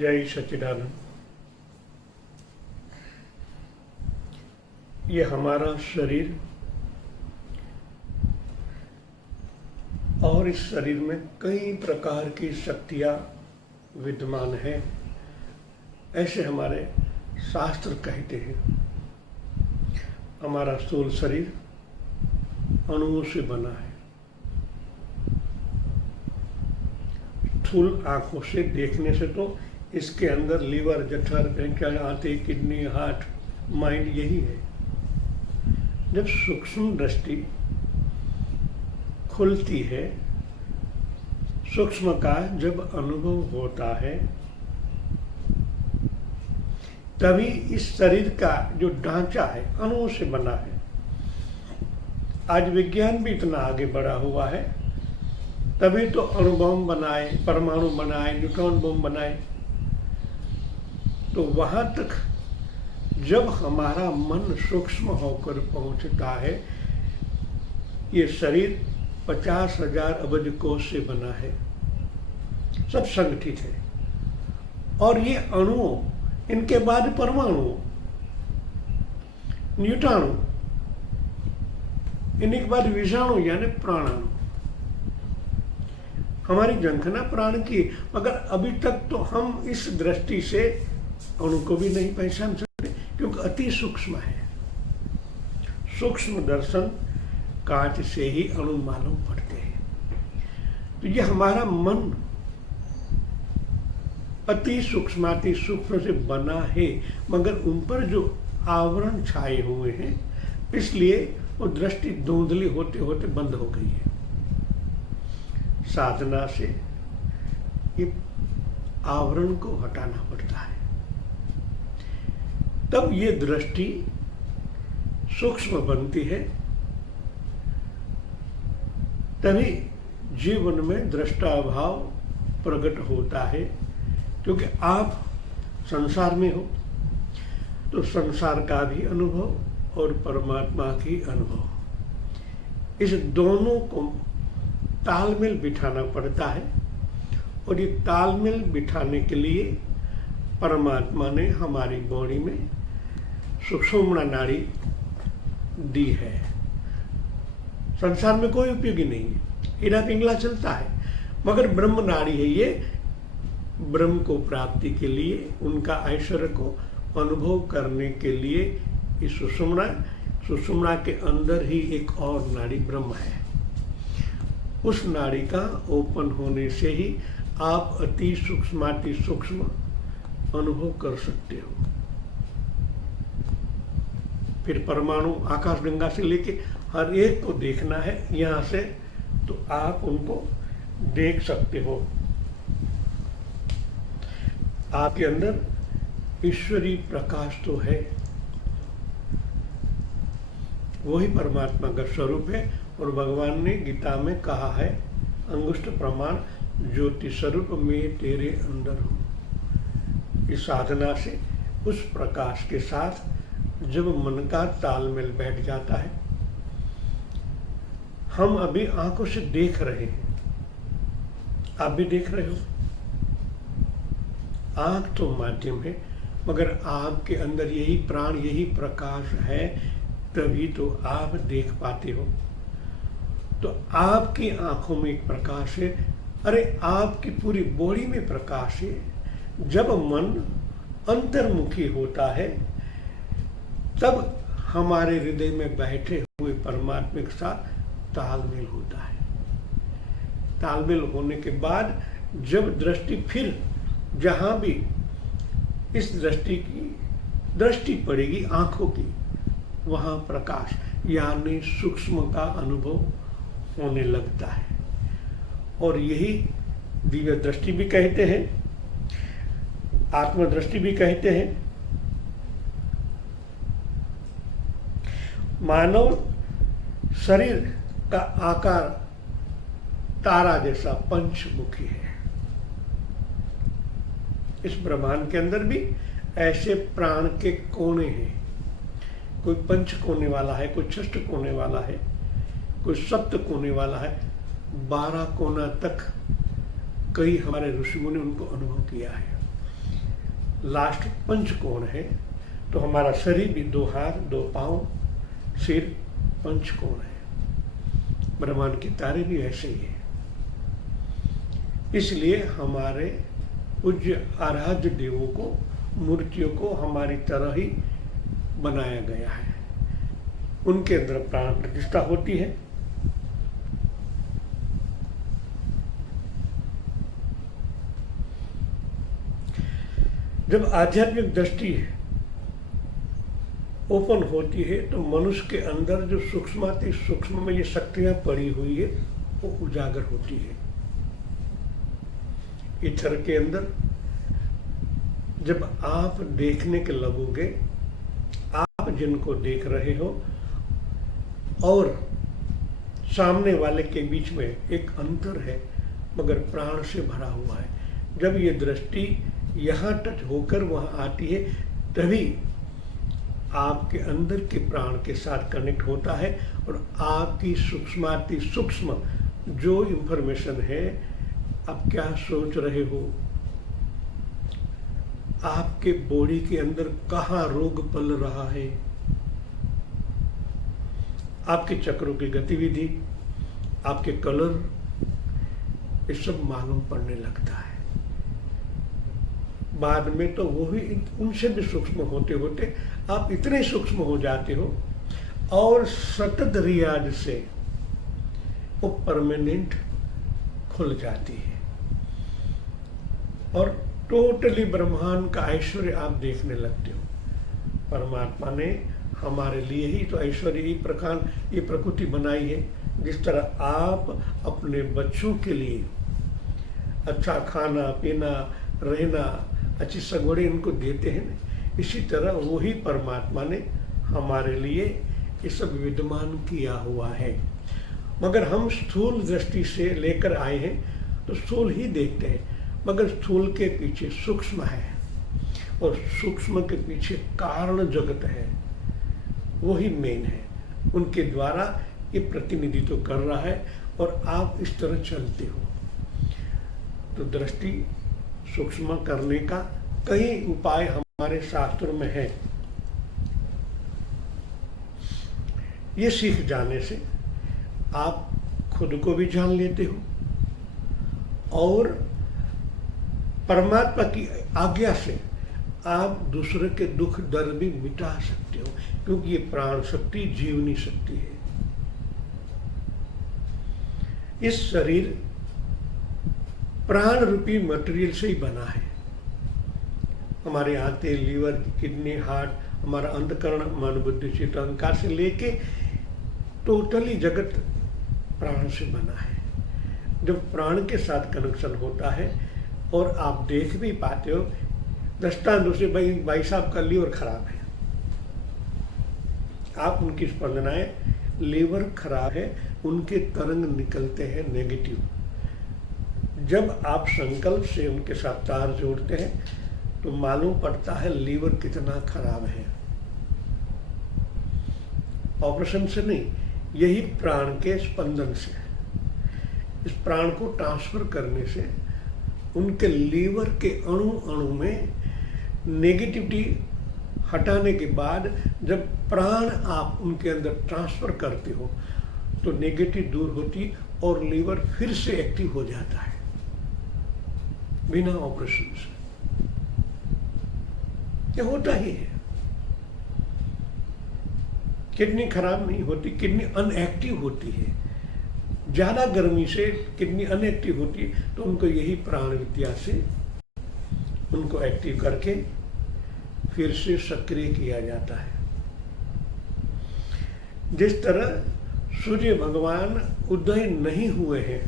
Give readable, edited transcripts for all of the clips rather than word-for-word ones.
जय सच्चिदानंद। ये हमारा शरीर और इस शरीर में कई प्रकार की शक्तियां विद्यमान हैं, ऐसे हमारे शास्त्र कहते हैं। हमारा स्थूल शरीर अणुओं से बना है। स्थूल आंखों से देखने से तो इसके अंदर लीवर, जठर, पैंक्रियाज, आंतें, किडनी, हार्ट, माइंड यही है। जब सूक्ष्म दृष्टि खुलती है, सूक्ष्म का जब अनुभव होता है, तभी इस शरीर का जो ढांचा है अणुओं से बना है। आज विज्ञान भी इतना आगे बढ़ा हुआ है, तभी तो अणु बम बनाए, परमाणु बनाए, न्यूट्रॉन बम बनाए। तो वहां तक जब हमारा मन सूक्ष्म होकर पहुंचता है, ये शरीर 50,000 अबज कोष से बना है, सब संगठित है। और ये अणुओं, इनके बाद परमाणु, न्यूट्रॉन, इनके बाद विषाणु यानी प्राणाणु। हमारी झंखना प्राण की, मगर अभी तक तो हम इस दृष्टि से अणु को भी नहीं पहचान सकते, क्योंकि अति सूक्ष्म है। सूक्ष्म दर्शन कांच से ही अणु मालूम पड़ते हैं। तो ये हमारा मन अति सूक्ष्माति सूक्ष्म से बना है, मगर उन पर जो आवरण छाए हुए हैं, इसलिए वो दृष्टि धुंधली होते होते बंद हो गई है। साधना से ये आवरण को हटाना पड़ता है, तब ये दृष्टि सूक्ष्म बनती है। तभी जीवन में दृष्टाभाव प्रकट होता है, क्योंकि आप संसार में हो तो संसार का भी अनुभव और परमात्मा की अनुभव, इस दोनों को तालमेल बिठाना पड़ता है। और ये तालमेल बिठाने के लिए परमात्मा ने हमारी बॉडी में सुषुम्ना नाड़ी दी है। संसार में कोई उपयोगी नहीं है, हीरा पिंगला चलता है, मगर ब्रह्म नाड़ी है। ये ब्रह्म को प्राप्ति के लिए, उनका ऐश्वर्य को अनुभव करने के लिए इस सुषुम्ना के अंदर ही एक और नाड़ी ब्रह्म है। उस नाड़ी का ओपन होने से ही आप अति सूक्ष्माति सूक्ष्म अनुभव कर सकते हो। फिर परमाणु, आकाश गंगा से लेके हर एक को देखना है यहाँ से, तो आप उनको देख सकते हो। आपके अंदर ईश्वरीय प्रकाश तो है, वही परमात्मा का स्वरूप है। और भगवान ने गीता में कहा है, अंगुष्ठ प्रमाण ज्योति स्वरूप में तेरे अंदर हूँ। इस साधना से उस प्रकाश के साथ जब मन का तालमेल बैठ जाता है, हम अभी आंखों से देख रहे हैं, आप भी देख रहे हो। आंख तो माध्यम है, मगर आपके अंदर यही प्राण, यही प्रकाश है, तभी तो आप देख पाते हो। तो आपकी आंखों में एक प्रकाश है, अरे आपकी पूरी बॉडी में प्रकाश है। जब मन अंतर्मुखी होता है, तब हमारे हृदय में बैठे हुए परमात्मा के साथ तालमेल होता है। तालमेल होने के बाद जब दृष्टि फिर जहां भी इस दृष्टि की दृष्टि पड़ेगी आंखों की, वहां प्रकाश यानी सूक्ष्म का अनुभव होने लगता है। और यही दिव्य दृष्टि भी कहते हैं, आत्मदृष्टि भी कहते हैं। मानव शरीर का आकार तारा जैसा पंचमुखी है। इस ब्रह्मांड के अंदर भी ऐसे प्राण के कोने हैं। कोई पंच कोने वाला है, कोई षष्ठ कोने वाला है, कोई सप्त कोने वाला है, 12 कोना तक कई हमारे ऋषि मुनि उनको अनुभव किया है। लास्ट पंचकोण है। तो हमारा शरीर भी 2 हाथ, 2 पांव, सिर पंचकोण है। ब्रह्मांड के तारे भी ऐसे ही है। इसलिए हमारे पूज्य आराध्य देवों को, मूर्तियों को हमारी तरह ही बनाया गया है। उनके अंदर प्राण प्रतिष्ठा होती है। जब आध्यात्मिक दृष्टि ओपन होती है तो मनुष्य के अंदर जो सूक्ष्माति सूक्ष्म में ये शक्तियां पड़ी हुई है वो उजागर होती है। ईथर के अंदर जब आप देखने के लगोगे, आप जिनको देख रहे हो और सामने वाले के बीच में एक अंतर है, मगर प्राण से भरा हुआ है। जब ये दृष्टि यहाँ टच होकर वहाँ आती है तभी आपके अंदर के प्राण के साथ कनेक्ट होता है और आपकी सूक्ष्माति सूक्ष्म जो इंफॉर्मेशन है, आप क्या सोच रहे हो, आपके बॉडी के अंदर कहाँ रोग पल रहा है, आपके चक्रों की गतिविधि, आपके कलर, ये सब मालूम पड़ने लगता है। बाद में तो वो भी उनसे भी सूक्ष्म होते होते आप इतने सूक्ष्म हो जाते हो और सतत रियाज से वो परमानेंट खुल जाती है और टोटली ब्रह्मांड का ऐश्वर्य आप देखने लगते हो। परमात्मा ने हमारे लिए ही तो ऐश्वर्य ही प्रकार ये प्रकृति बनाई है। जिस तरह आप अपने बच्चों के लिए अच्छा खाना पीना रहना अच्छी सगवड़े इनको देते हैं, इसी तरह वही परमात्मा ने हमारे लिए ये सब विद्यमान किया हुआ है। मगर हम स्थूल दृष्टि से लेकर आए हैं तो स्थूल ही देखते हैं, मगर स्थूल के पीछे सूक्ष्म है और सूक्ष्म के पीछे कारण जगत है, वही मेन है। उनके द्वारा ये प्रतिनिधित्व कर रहा है और आप इस तरह चलते हो। तो दृष्टि सूक्ष्म करने का कई उपाय हमारे शास्त्रों में है। ये सीख जाने से आप खुद को भी जान लेते हो और परमात्मा की आज्ञा से आप दूसरे के दुख दर्द भी मिटा सकते हो, क्योंकि ये प्राण शक्ति जीवनी शक्ति है। इस शरीर प्राण रूपी मटेरियल से ही बना है। हमारे आंतें, लीवर, किडनी, हार्ट, हमारा अंतकरण, मन, बुद्धि, चित्त, अहंकार से लेके टोटली जगत प्राण से बना है। जब प्राण के साथ कनेक्शन होता है और आप देख भी पाते हो, दृष्टांत से भाई साहब का लीवर खराब है, आप उनकी स्पंदनाएं, लीवर खराब है, उनके तरंग निकलते हैं नेगेटिव। जब आप संकल्प से उनके साथ तार जोड़ते हैं तो मालूम पड़ता है लीवर कितना खराब है। ऑपरेशन से नहीं, यही प्राण के स्पंदन से। इस प्राण को ट्रांसफर करने से उनके लीवर के अणु अणु में नेगेटिविटी हटाने के बाद जब प्राण आप उनके अंदर ट्रांसफर करते हो तो नेगेटिव दूर होती और लीवर फिर से एक्टिव हो जाता है बिना ऑपरेशन से। ये होता ही है। किडनी खराब नहीं होती, किडनी अनएक्टिव होती है। ज्यादा गर्मी से किडनी अनएक्टिव होती है तो उनको यही प्राण विद्या से उनको एक्टिव करके फिर से सक्रिय किया जाता है। जिस तरह सूर्य भगवान उदय नहीं हुए हैं,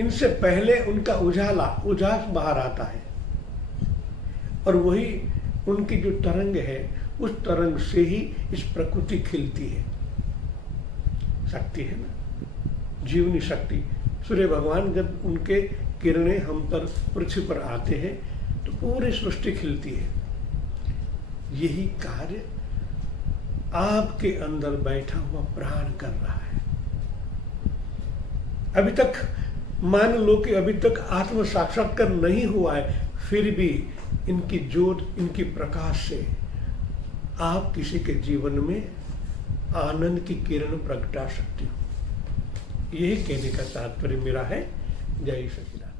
इनसे पहले उनका उजास बाहर आता है और वही उनकी जो तरंग है उस तरंग से ही इस प्रकृति खिलती है। शक्ति है ना, जीवनी शक्ति। सूर्य भगवान जब उनके किरणें हम पर पृथ्वी पर आते हैं तो पूरी सृष्टि खिलती है। यही कार्य आपके अंदर बैठा हुआ प्राण कर रहा है। अभी तक मान लो कि अभी तक आत्म साक्षात्कार नहीं हुआ है, फिर भी इनकी ज्योत, इनकी प्रकाश से आप किसी के जीवन में आनंद की किरण प्रगटा सकते हो। यही कहने का तात्पर्य मेरा है। जय सच्चिदानंद।